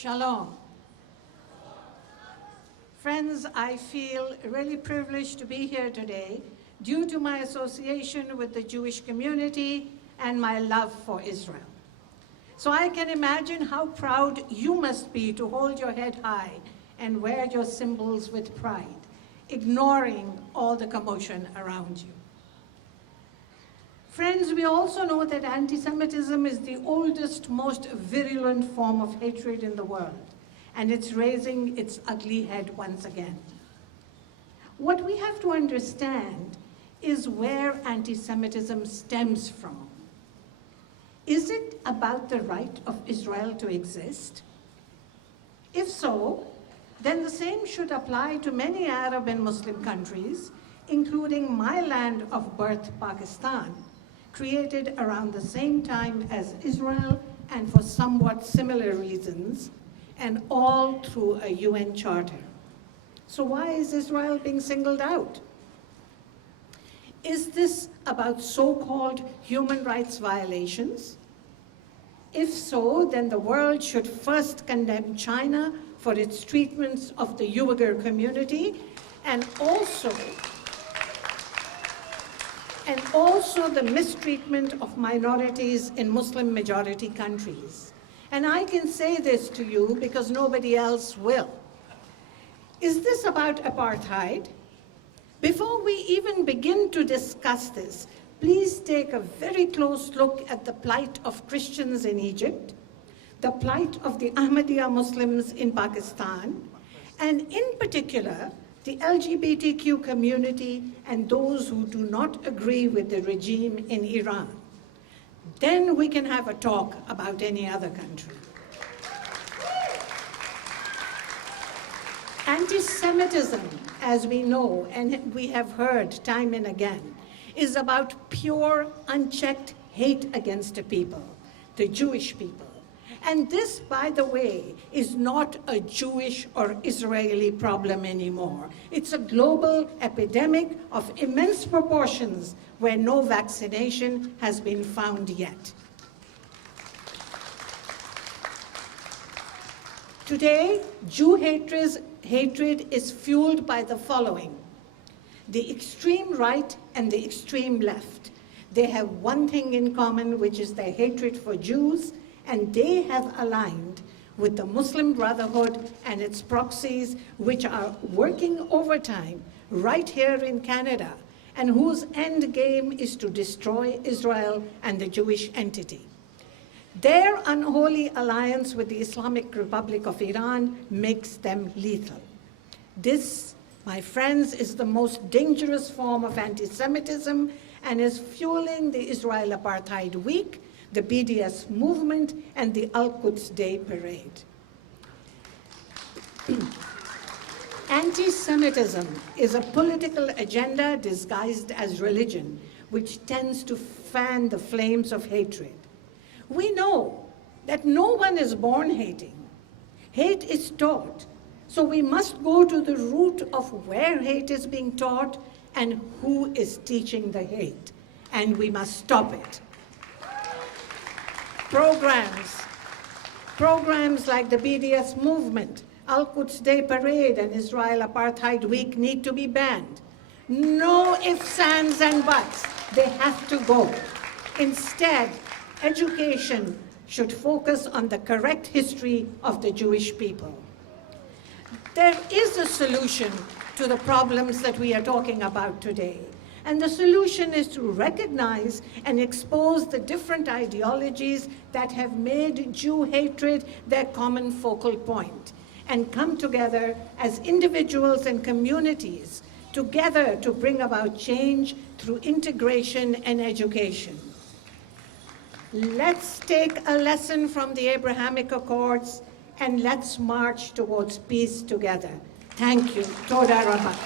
Shalom. Friends, I feel really privileged to be here today due to my association with the Jewish community and my love for Israel. So I can imagine how proud you must be to hold your head high and wear your symbols with pride, ignoring all the commotion around you. Friends, we also know that anti-Semitism is the oldest, most virulent form of hatred in the world, and it's raising its ugly head once again. What we have to understand is where anti-Semitism stems from. Is it about the right of Israel to exist? If so, then the same should apply to many Arab and Muslim countries, including my land of birth, Pakistan, created around the same time as Israel and for somewhat similar reasons, and all through a UN charter. So why is Israel being singled out? Is this about so-called human rights violations? If so, then the world should first condemn China for its treatments of the Uyghur community and also the mistreatment of minorities in Muslim-majority countries. And I can say this to you because nobody else will. Is this about apartheid? Before we even begin to discuss this, please take a very close look at the plight of Christians in Egypt, the plight of the Ahmadiyya Muslims in Pakistan, and in particular, the LGBTQ community and those who do not agree with the regime in Iran. Then we can have a talk about any other country. Anti-Semitism, as we know and we have heard time and again, is about pure, unchecked hate against a people, the Jewish people. And this, by the way, is not a Jewish or Israeli problem anymore. It's a global epidemic of immense proportions where no vaccination has been found yet. Today, Jew hatred is fueled by the following: the extreme right and the extreme left. They have one thing in common, which is their hatred for Jews, and they have aligned with the Muslim Brotherhood and its proxies, which are working overtime right here in Canada, and whose end game is to destroy Israel and the Jewish entity. Their unholy alliance with the Islamic Republic of Iran makes them lethal. This, my friends, is the most dangerous form of anti-Semitism and is fueling the Israel Apartheid Week, the BDS movement, and the Al-Quds Day Parade. Anti-Semitism is a political agenda disguised as religion, which tends to fan the flames of hatred. We know that no one is born hating. Hate is taught. So we must go to the root of where hate is being taught and who is teaching the hate. And we must stop it. Programs like the BDS movement, Al-Quds Day Parade, and Israel Apartheid Week need to be banned. No ifs, ands, and buts. They have to go. Instead, education should focus on the correct history of the Jewish people. There is a solution to the problems that we are talking about today. And the solution is to recognize and expose the different ideologies that have made Jew hatred their common focal point, and come together as individuals and communities together to bring about change through integration and education. Let's take a lesson from the Abrahamic Accords and let's march towards peace together. Thank you. Toda Rabah.